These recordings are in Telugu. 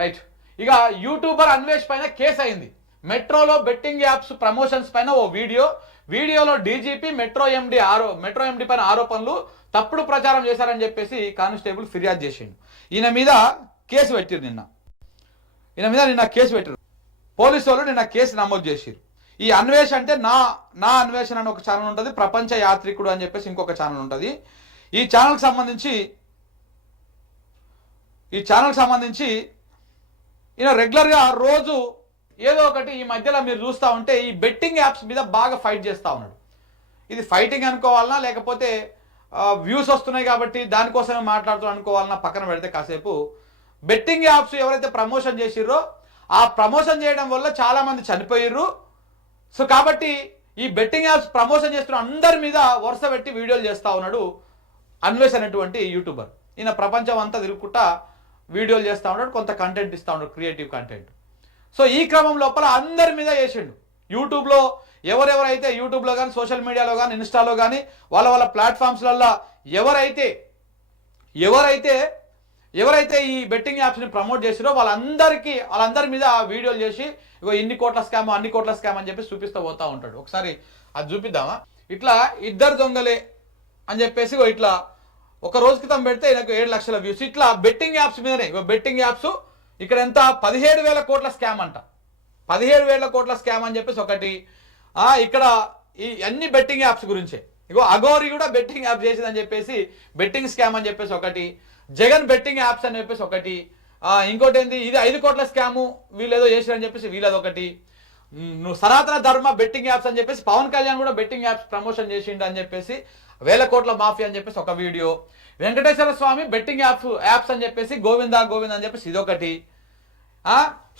రైట్. ఇక యూట్యూబర్ అన్వేష్ పైన కేసు అయింది. మెట్రోలో బెట్టింగ్ యాప్స్ ప్రమోషన్స్ పైన ఓ వీడియోలో డీజీపీ మెట్రో ఎండి పైన ఆరోపణలు తప్పుడు ప్రచారం చేశారని చెప్పేసి కానిస్టేబుల్ ఫిర్యాదు చేసిండు. ఈయన మీద కేసు పెట్టిరు. నిన్న కేసు పెట్టిరు. పోలీసు వాళ్ళు నిన్న కేసు నమోదు చేసిరు. ఈ అన్వేష్ అంటే నా అన్వేషణ అని ఒక ఛానల్ ఉంటుంది, ప్రపంచ యాత్రికుడు అని చెప్పేసి ఇంకొక ఛానల్ ఉంటుంది. ఈ ఛానల్కి సంబంధించి ఈయన రెగ్యులర్గా రోజు ఏదో ఒకటి ఈ మధ్యలో మీరు చూస్తూ ఉంటే ఈ బెట్టింగ్ యాప్స్ మీద బాగా ఫైట్ చేస్తూ ఉన్నాడు. ఇది ఫైటింగ్ అనుకోవాలన్నా లేకపోతే వ్యూస్ వస్తున్నాయి కాబట్టి దానికోసమే మాట్లాడుతూ అనుకోవాలన్నా పక్కన పెడితే కాసేపు బెట్టింగ్ యాప్స్ ఎవరైతే ప్రమోషన్ చేసిర్రో ఆ ప్రమోషన్ చేయడం వల్ల చాలామంది చనిపోయిర్రు. సో కాబట్టి ఈ బెట్టింగ్ యాప్స్ ప్రమోషన్ చేస్తున్న అందరి మీద వరుస పెట్టి వీడియోలు చేస్తూ ఉన్నాడు అన్వేష్ అనేటువంటి యూట్యూబర్. ఈయన ప్రపంచం అంతా తిరుగుకుంటా వీడియోలు చేస్తూ ఉన్నాడు, కొంత కంటెంట్ ఇస్తూ ఉన్నాడు, క్రియేటివ్ కంటెంట్. సో ఈ క్రమం లోపల అందరి మీద చేసిండు. యూట్యూబ్లో ఎవరెవరైతే యూట్యూబ్లో కానీ సోషల్ మీడియాలో కానీ ఇన్స్టాలో కానీ వాళ్ళ ప్లాట్ఫామ్స్లలో ఎవరైతే ఈ బెట్టింగ్ యాప్స్ని ప్రమోట్ చేసిరో వాళ్ళందరి మీద వీడియోలు చేసి ఇగో ఇన్ని కోట్ల స్కామ్ అన్ని కోట్ల స్కామ్ అని చెప్పి చూపిస్తూ పోతూ ఉంటాడు. ఒకసారి అది చూపిద్దామా? ఇట్లా ఇద్దరు దొంగలే అని చెప్పేసి ఇట్లా ఒక రోజు క్రితం పెడితే నాకు 7 లక్షల వ్యూస్. ఇట్లా బెట్టింగ్ యాప్స్ మీదనే బెట్టింగ్ యాప్స్ ఇక్కడ ఎంత 17,000 కోట్ల స్కామ్ అంట. 17,000 కోట్ల స్కామ్ అని చెప్పేసి ఒకటి. ఇక్కడ ఈ అన్ని బెట్టింగ్ యాప్స్ గురించే. ఇగో అఘోరి కూడా బెట్టింగ్ యాప్ చేసిందని చెప్పేసి బెట్టింగ్ స్కామ్ అని చెప్పేసి ఒకటి. జగన్ బెట్టింగ్ యాప్స్ అని చెప్పేసి ఒకటి. ఇంకోటి ఏంది, ఇది 5 కోట్ల స్కాము వీళ్ళు ఏదో చేశారని చెప్పేసి వీళ్ళది ఒకటి. సనాతన ధర్మ బెట్టింగ్ యాప్స్ అని చెప్పేసి పవన్ కళ్యాణ్ కూడా బెట్టింగ్ యాప్స్ ప్రమోషన్ చేసిండు అని చెప్పేసి 1000 కోట్ల మాఫియా అని చెప్పేసి ఒక వీడియో. వెంకటేశ్వర స్వామి బెట్టింగ్ యాప్స్ అని చెప్పేసి గోవిందా అని చెప్పేసి ఇదొకటి.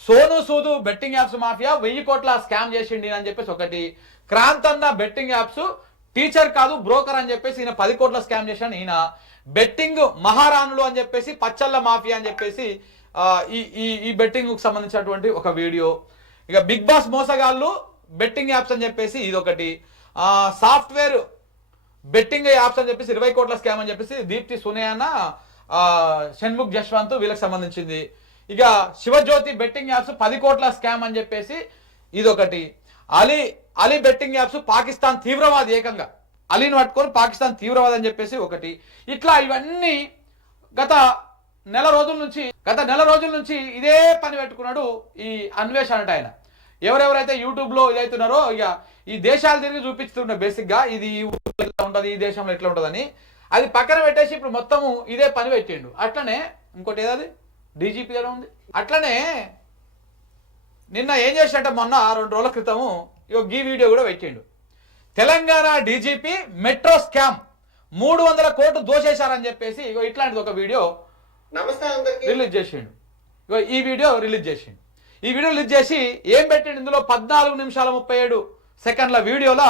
సోను సూదు బెట్టింగ్ యాప్స్ మాఫియా 1000 కోట్ల స్కామ్ చేసిండి అని చెప్పేసి ఒకటి. క్రాంతన్న బెట్టింగ్ యాప్స్ టీచర్ కాదు బ్రోకర్ అని చెప్పేసి ఈయన 10 కోట్ల స్కామ్ చేశాను. ఈయన బెట్టింగ్ మహారాణులు అని చెప్పేసి పచ్చళ్ళ మాఫియా అని చెప్పేసి ఈ బెట్టింగ్ కు సంబంధించినటువంటి ఒక వీడియో. ఇక బిగ్ బాస్ మోసగాళ్ళు బెట్టింగ్ యాప్స్ అని చెప్పేసి ఇదొకటి. సాఫ్ట్వేర్ బెట్టింగ్ యాప్స్ అని చెప్పేసి 20 కోట్ల స్కామ్ అని చెప్పేసి దీప్తి సునేయన షణ్ముఖ్ జశ్వంత్ వీళ్ళకి సంబంధించింది. ఇక శివజ్యోతి బెట్టింగ్ యాప్స్ 10 కోట్ల స్కామ్ అని చెప్పేసి ఇదొకటి. అలీ బెట్టింగ్ యాప్స్ పాకిస్తాన్ తీవ్రవాది, ఏకంగా అలీని పట్టుకొని పాకిస్తాన్ తీవ్రవాది అని చెప్పేసి ఒకటి. ఇట్లా ఇవన్నీ గత నెల రోజుల నుంచి ఇదే పని పెట్టుకున్నాడు ఈ అన్వేష్ అనట. ఆయన ఎవరెవరైతే యూట్యూబ్లో ఇదవుతున్నారో ఇక ఈ దేశాలు తిరిగి చూపిస్తుండే బేసిక్గా ఇది ఈ ఊళ్ళో ఎట్లా ఉంటుంది, ఈ దేశంలో ఎట్లా ఉంటుందని. అది పక్కన పెట్టేసి ఇప్పుడు మొత్తము ఇదే పని పెట్టిండు. అట్లనే ఇంకోటి ఏదది డీజీపీ గారు ఉంది. అట్లనే నిన్న ఏం చేసినట్టే మొన్న 2 రోజుల క్రితము ఈ వీడియో కూడా పెట్టిండు. తెలంగాణ డీజీపీ మెట్రో స్కామ్ 300 కోట్లు దోషేశారని చెప్పేసి ఇట్లాంటిది ఒక వీడియో రిలీజ్ చేసిండు. ఈ వీడియో రిలీజ్ చేసి ఏం పెట్టిండు ఇందులో 14 నిమిషాల 37 సెకండ్ల వీడియోలో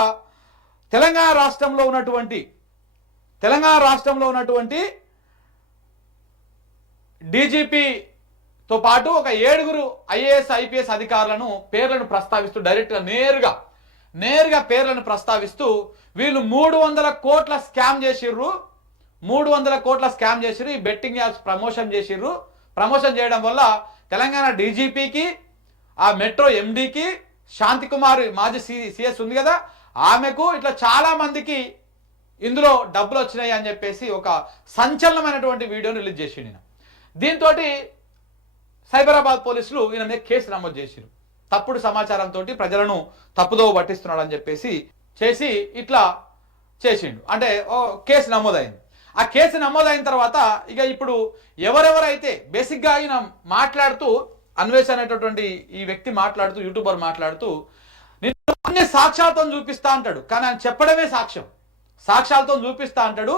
తెలంగాణ రాష్ట్రంలో ఉన్నటువంటి డీజీపీతో పాటు ఒక 7 ఐఏఎస్ ఐపీఎస్ అధికారులను పేర్లను ప్రస్తావిస్తూ డైరెక్ట్గా నేరుగా పేర్లను ప్రస్తావిస్తూ వీళ్ళు 300 కోట్ల స్కామ్ చేసిర్రు. ఈ బెట్టింగ్ యాప్స్ ప్రమోషన్ చేసిర్రు. ప్రమోషన్ చేయడం వల్ల తెలంగాణ డీజీపీకి, ఆ మెట్రో ఎండీకి, శాంతి కుమార్ మాజీ సిఎస్ ఉంది కదా ఆమెకు, ఇట్లా చాలా మందికి ఇందులో డబ్బులు వచ్చినాయి అని చెప్పేసి ఒక సంచలనమైనటువంటి వీడియోని రిలీజ్ చేసిండు. దీంతో సైబరాబాద్ పోలీసులు ఈయన మీద కేసు నమోదు చేసిరు. తప్పుడు సమాచారంతో ప్రజలను తప్పుదోవ పట్టిస్తున్నాడు అని చెప్పేసి చేసి ఇట్లా చేసిండు. అంటే కేసు నమోదైంది. ఆ కేసు నమోదైన తర్వాత ఇక ఇప్పుడు ఎవరెవరైతే బేసిక్గా ఆయన మాట్లాడుతూ అన్వేష్ అనేటటువంటి ఈ వ్యక్తి మాట్లాడుతూ యూట్యూబర్ మాట్లాడుతూ నేను అన్ని సాక్ష్యాలతో చూపిస్తా అంటాడు. కానీ ఆయన చెప్పడమే సాక్ష్యం. సాక్ష్యాలతో చూపిస్తా అంటాడు,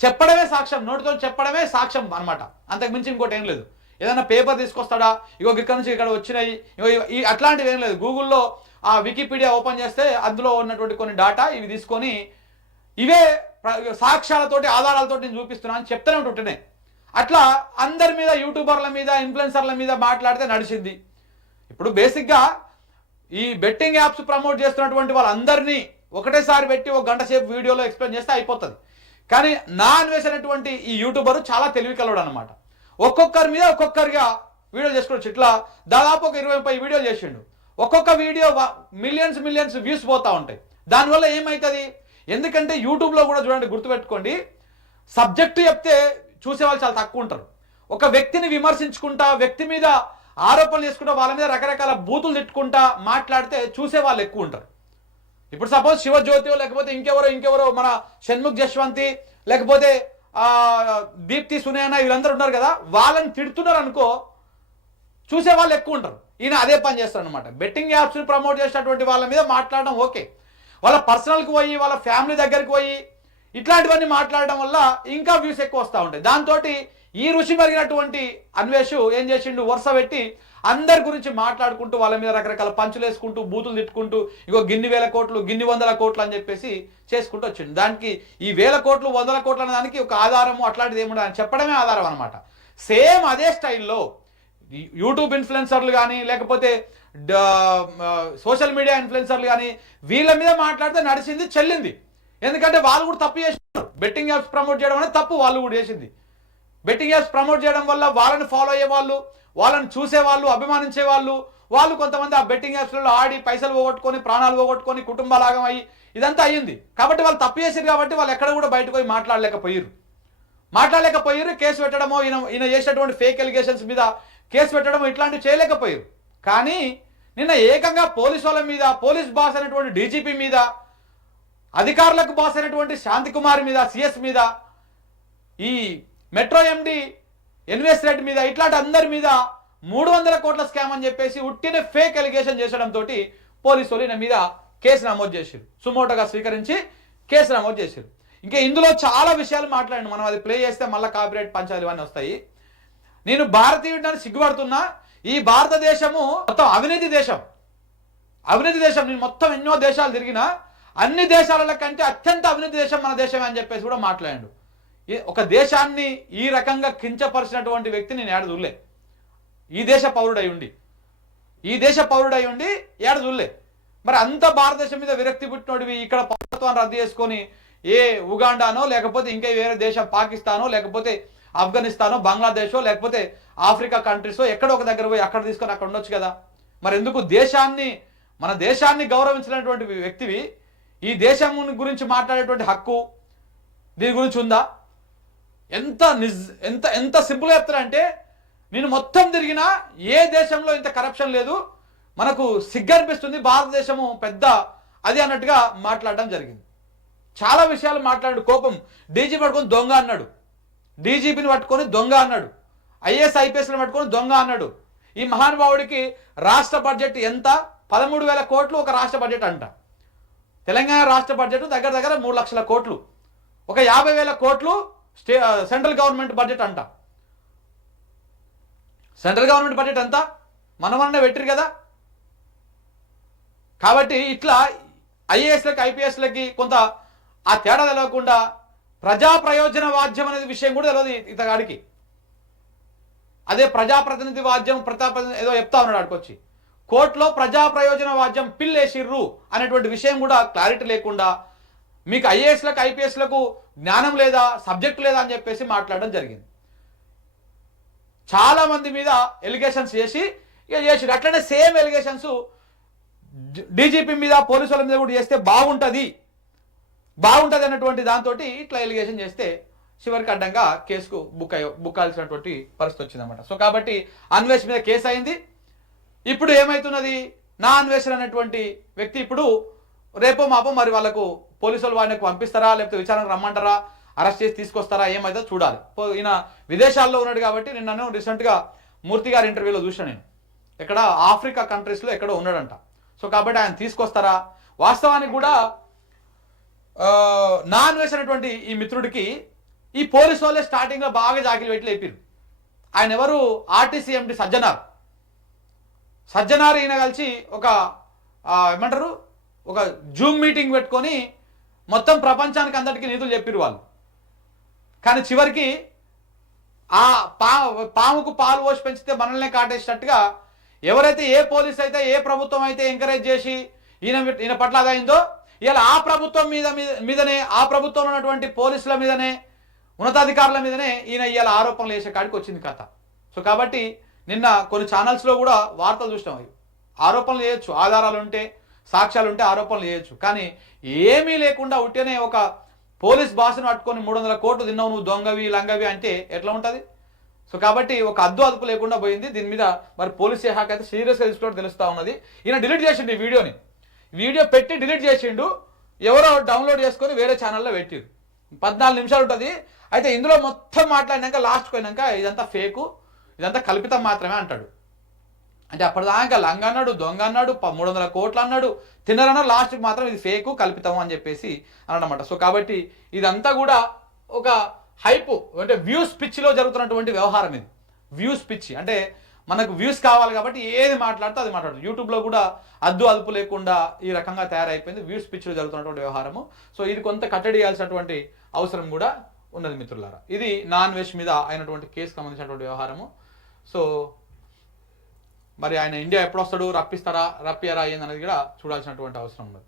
చెప్పడమే సాక్ష్యం, నోటితో చెప్పడమే సాక్ష్యం అనమాట. అంతకు మించి ఇంకోటి ఏం లేదు. ఏదైనా పేపర్ తీసుకొస్తాడా, ఇక్కడ నుంచి ఇక్కడ వచ్చినాయి అట్లాంటివి ఏం లేదు. గూగుల్లో ఆ వికీపీడియా ఓపెన్ చేస్తే అందులో ఉన్నటువంటి కొన్ని డాటా ఇవి తీసుకొని ఇవే సాక్ష్యాలతోటి ఆధారాలతో నేను చూపిస్తున్నా అని చెప్తూనే ఉంటుంటేనే అట్లా అందరి మీద యూట్యూబర్ల మీద ఇన్ఫ్లుయెన్సర్ల మీద మాట్లాడితే నడిచింది. ఇప్పుడు బేసిక్గా ఈ బెట్టింగ్ యాప్స్ ప్రమోట్ చేస్తున్నటువంటి వాళ్ళందరినీ ఒకటేసారి పెట్టి 1 గంట సేపు వీడియోలో ఎక్స్ప్లెయిన్ చేస్తే అయిపోతుంది. కానీ నా అన్వేష్ అనేటువంటి ఈ యూట్యూబర్ చాలా తెలివి కలవాడు అనమాట. ఒక్కొక్కరి మీద ఒక్కొక్కరిగా వీడియోలు చేసుకోవచ్చు. ఇట్లా దాదాపు ఒక 20-30 వీడియోలు చేసిండు. ఒక్కొక్క వీడియో మిలియన్స్ వ్యూస్ పోతూ ఉంటాయి. దానివల్ల ఏమవుతుంది, ఎందుకంటే యూట్యూబ్లో కూడా చూడండి, గుర్తుపెట్టుకోండి, సబ్జెక్టు చెప్తే చూసేవాళ్ళు చాలా తక్కువ ఉంటారు. ఒక వ్యక్తిని విమర్శించుకుంటా, వ్యక్తి మీద ఆరోపణలు చేసుకుంటా, వాళ్ళ మీద రకరకాల బూతులు తిట్టుకుంటా మాట్లాడితే చూసే వాళ్ళు ఎక్కువ ఉంటారు. ఇప్పుడు సపోజ్ శివజ్యోతి లేకపోతే ఇంకెవరో మన షణ్ముఖ్ జశ్వంతి లేకపోతే దీప్తి సునేనా వీళ్ళందరూ ఉన్నారు కదా, వాళ్ళని తిడుతున్నారు అనుకో, చూసే వాళ్ళు ఎక్కువ ఉంటారు. ఈయన అదే పని చేస్తారు అనమాట. బెట్టింగ్ యాప్స్ని ప్రమోట్ చేసినటువంటి వాళ్ళ మీద మాట్లాడడం ఓకే, వాళ్ళ పర్సనల్కి పోయి వాళ్ళ ఫ్యామిలీ దగ్గరికి పోయి ఇట్లాంటివన్నీ మాట్లాడడం వల్ల ఇంకా వ్యూస్ ఎక్కువ వస్తూ ఉంటాయి. దాంతో ఈ రుచి మరిగినటువంటి అన్వేష్ ఏం చేసిండు, వరుస పెట్టి అందరి గురించి మాట్లాడుకుంటూ వాళ్ళ మీద రకరకాల పంచులు వేసుకుంటూ బూతులు తిట్టుకుంటూ ఇగో గిన్ని వేల కోట్లు గిన్ని వందల కోట్లు అని చెప్పేసి చేసుకుంటూ వచ్చిండు. దానికి ఈ వేల కోట్లు 100 కోట్లు అనే దానికి ఒక ఆధారము అట్లాంటిది ఏముండదు అని చెప్పడమే ఆధారం అనమాట. సేమ్ అదే స్టైల్లో యూట్యూబ్ ఇన్ఫ్లుయెన్సర్లు కానీ లేకపోతే సోషల్ మీడియా ఇన్ఫ్లుయెన్సర్లు కానీ వీళ్ళ మీద మాట్లాడితే నడిచింది చెల్లింది. ఎందుకంటే వాళ్ళు కూడా తప్పు చేసినారు. బెట్టింగ్ యాప్స్ ప్రమోట్ చేయడం అనేది తప్పు వాళ్ళు కూడా చేసింది. బెట్టింగ్ యాప్స్ ప్రమోట్ చేయడం వల్ల వాళ్ళని ఫాలో అయ్యే వాళ్ళు, వాళ్ళని చూసేవాళ్ళు, అభిమానించే వాళ్ళు కొంతమంది ఆ బెట్టింగ్ యాప్స్లలో ఆడి పైసలు పోగొట్టుకొని ప్రాణాలు పోగొట్టుకొని కుటుంబాలాగం అయ్యి ఇదంతా అయ్యింది. కాబట్టి వాళ్ళు తప్పు చేసారు కాబట్టి వాళ్ళు ఎక్కడ కూడా బయటకు పోయి మాట్లాడలేకపోయారు. కేసు పెట్టడమో ఈయన చేసేటువంటి ఫేక్ ఎలిగేషన్స్ మీద కేసు పెట్టడమో ఇట్లాంటివి చేయలేకపోయారు. కానీ నిన్న ఏకంగా పోలీసు వాళ్ళ మీద, పోలీస్ బాస్ అయినటువంటి డీజీపీ మీద, అధికారులకు బాస్ అయినటువంటి శాంతికుమార్ మీద, సిఎస్ మీద, ఈ మెట్రో ఎండి ఎన్విఎస్ రెడ్డి మీద, ఇట్లాంటి అందరి మీద 300 కోట్ల స్కామ్ అని చెప్పేసి ఉట్టిన ఫేక్ ఎలిగేషన్ చేసడంతో పోలీసు వాళ్ళు ఈయన మీద కేసు నమోదు చేశారు. సుమోటోగా స్వీకరించి కేసు నమోదు చేశారు. ఇంకా ఇందులో చాలా విషయాలు మాట్లాడండి, మనం అది ప్లే చేస్తే మళ్ళీ కాపీరైట్ పంచాలు ఇవన్నీ వస్తాయి. నేను భారతీయుడిని సిగ్గుపడుతున్నా. ఈ భారతదేశము మొత్తం అవినీతి దేశం. నేను మొత్తం ఎన్నో దేశాలు తిరిగినా అన్ని దేశాల కంటే అత్యంత అవినీతి దేశం మన దేశమే అని చెప్పేసి కూడా మాట్లాడాడు. ఒక దేశాన్ని ఈ రకంగా కించపరిచినటువంటి వ్యక్తి నేను ఏడ చూడలే. ఈ దేశ పౌరుడై ఉండి ఏడ చూడలే. మరి అంత భారతదేశం మీద విరక్తి పుట్టినోడివి ఇక్కడ పౌరత్వాన్ని రద్దు చేసుకొని ఏ ఉగాండానో లేకపోతే ఇంకా వేరే దేశం పాకిస్తానో లేకపోతే ఆఫ్ఘనిస్తానో బంగ్లాదేశో లేకపోతే ఆఫ్రికా కంట్రీసో ఎక్కడో ఒక దగ్గర పోయి అక్కడ తీసుకొని అక్కడ ఉండొచ్చు కదా. మరి ఎందుకు మన దేశాన్ని గౌరవించినటువంటి వ్యక్తివి ఈ దేశం గురించి మాట్లాడేటువంటి హక్కు దీని గురించి ఉందా? ఎంత సింపుల్గా చెప్తారంటే, నేను మొత్తం తిరిగినా ఏ దేశంలో ఇంత కరప్షన్ లేదు, మనకు సిగ్గనిపిస్తుంది, భారతదేశము పెద్ద అది అన్నట్టుగా మాట్లాడడం జరిగింది. చాలా విషయాలు మాట్లాడు. కోపం డీజీపీ పట్టుకొని దొంగ అన్నాడు, డీజీపీని పట్టుకొని దొంగ అన్నాడు, ఐఏఎస్ ఐపీఎస్ని పట్టుకొని దొంగ అన్నాడు. ఈ మహానుభావుడికి రాష్ట్ర బడ్జెట్ ఎంత? 13,000 కోట్లు ఒక రాష్ట్ర బడ్జెట్ అంట. తెలంగాణ రాష్ట్ర బడ్జెట్ దగ్గర 3 లక్షల కోట్లు. ఒక 50,000 కోట్లు సెంట్రల్ గవర్నమెంట్ బడ్జెట్ అంట. సెంట్రల్ గవర్నమెంట్ బడ్జెట్ అంతా మనమన్నా పెట్టిరు కదా. కాబట్టి ఇట్లా ఐఏఎస్లకి ఐపీఎస్లకి కొంత ఆ తేడా తెలవకుండా ప్రజా ప్రయోజన వాద్యం అనేది విషయం కూడా తెలియదు ఇతగాడికి. అదే ప్రజాప్రతినిధి వాద్యం ఏదో చెప్తా ఉన్నాడు ఆడికొచ్చి. కోర్టులో ప్రజా ప్రయోజన వాద్యం పిల్లేసిర్రు అనేటువంటి విషయం కూడా క్లారిటీ లేకుండా మీకు ఐఏఎస్లకు ఐపీఎస్లకు జ్ఞానం లేదా, సబ్జెక్ట్ లేదా అని చెప్పేసి మాట్లాడడం జరిగింది. చాలా మంది మీద ఎలిగేషన్స్ చేసిరు. అట్లనే సేమ్ ఎలిగేషన్స్ డీజీపీ మీద, పోలీసుల మీద కూడా చేస్తే బాగుంటుంది అన్నటువంటి దాంతో ఇట్లా ఎలిగేషన్ చేస్తే చివరికి అడ్డంగా కేసుకు బుక్ అవ్వాల్సినటువంటి పరిస్థితి వచ్చిందన్నమాట. సో కాబట్టి అన్వేష్ మీద కేసు అయింది. ఇప్పుడు ఏమవుతున్నది, నా అన్వేషణ అనేటువంటి వ్యక్తి ఇప్పుడు రేపో మాపో మరి వాళ్ళకు పోలీసులు వాడికి పంపిస్తారా లేకపోతే విచారణకు రమ్మంటారా, అరెస్ట్ చేసి తీసుకొస్తారా, ఏమైతే చూడాలి. ఈయన విదేశాల్లో ఉన్నాడు కాబట్టి నిన్న రీసెంట్గా మూర్తి గారి ఇంటర్వ్యూలో చూసాను నేను, ఎక్కడ ఆఫ్రికా కంట్రీస్లో ఎక్కడో ఉన్నాడంట. సో కాబట్టి ఆయన తీసుకొస్తారా? వాస్తవానికి కూడా నా అన్వేషణటువంటి ఈ మిత్రుడికి ఈ పోలీసు వాళ్ళే స్టార్టింగ్లో బాగా జాకిలు పెట్టి లేపారు. ఆయన ఎవరు, ఆర్టీసీ ఎండి సజ్జనార్ ఈయన కలిసి ఒక ఏమంటారు ఒక జూమ్ మీటింగ్ పెట్టుకొని మొత్తం ప్రపంచానికి అందరికీ నీతులు చెప్పారు వాళ్ళు. కానీ చివరికి ఆ పాముకు పాలు పోసి పెంచితే మనల్నే కాటేసినట్టుగా ఎవరైతే ఏ పోలీస్ అయితే ఏ ప్రభుత్వం అయితే ఎంకరేజ్ చేసి ఈయన పట్ల అదైందో ఇలా ఆ ప్రభుత్వం మీదనే ఆ ప్రభుత్వంలో ఉన్నటువంటి పోలీసుల మీదనే ఉన్నతాధికారుల మీదనే ఈయన ఇవాళ ఆరోపణలు వేసే కాడికి వచ్చింది కథ. సో కాబట్టి నిన్న కొన్ని ఛానల్స్లో కూడా వార్తలు చూసినాం. ఆరోపణలు చేయొచ్చు, ఆధారాలు ఉంటే, సాక్ష్యాలు ఉంటే ఆరోపణలు చేయొచ్చు. కానీ ఏమీ లేకుండా ఉంటేనే ఒక పోలీస్ బాస్ను పట్టుకొని 300 కోట్లు తిన్నావు నువ్వు దొంగవి లంగవి అంటే ఎట్లా ఉంటుంది? సో కాబట్టి ఒక అదుపు లేకుండా పోయింది. దీని మీద మరి పోలీస్ శాఖ అయితే సీరియస్గా తీసుకోవడం తెలుస్తూ ఉన్నది. ఈయన డిలీట్ చేసిండు ఈ వీడియో పెట్టి డిలీట్ చేసిండు. ఎవరో డౌన్లోడ్ చేసుకొని వేరే ఛానల్లో పెట్టిరు. 14 నిమిషాలు ఉంటుంది. అయితే ఇందులో మొత్తం మాట్లాడినాక లాస్ట్కి పోయినాక ఇదంతా ఫేకు, ఇదంతా కల్పితం మాత్రమే అంటాడు. అంటే అప్పటిదాకా లంగ అన్నాడు, దొంగ అన్నాడు, 300 కోట్లు అన్నాడు, తిన్నరన్నాడు, లాస్ట్కి మాత్రం ఇది ఫేకు కల్పితం అని చెప్పేసి అన్నమాట. సో కాబట్టి ఇదంతా కూడా ఒక హైప్ అంటే వ్యూస్ పిచ్చిలో జరుగుతున్నటువంటి వ్యవహారం ఇది. వ్యూస్ పిచ్చి అంటే మనకు వ్యూస్ కావాలి కాబట్టి ఏది మాట్లాడితే అది మాట్లాడదు. యూట్యూబ్లో కూడా అదుపు లేకుండా ఈ రకంగా తయారైపోయింది. వ్యూస్ పిచ్చిలో జరుగుతున్నటువంటి వ్యవహారము. సో ఇది కొంత కట్టడి చేయాల్సినటువంటి అవసరం కూడా ఉన్నది మిత్రులారా. ఇది నాన్ వెజ్ మీద అయినటువంటి కేసు సంబంధించినటువంటి వ్యవహారము. సో మరి ఆయన ఇండియా ఎప్పుడు వస్తాడు, రప్పిస్తారా, రప్పియారా ఏందనేది కూడా చూడాల్సినటువంటి అవసరం ఉన్నది.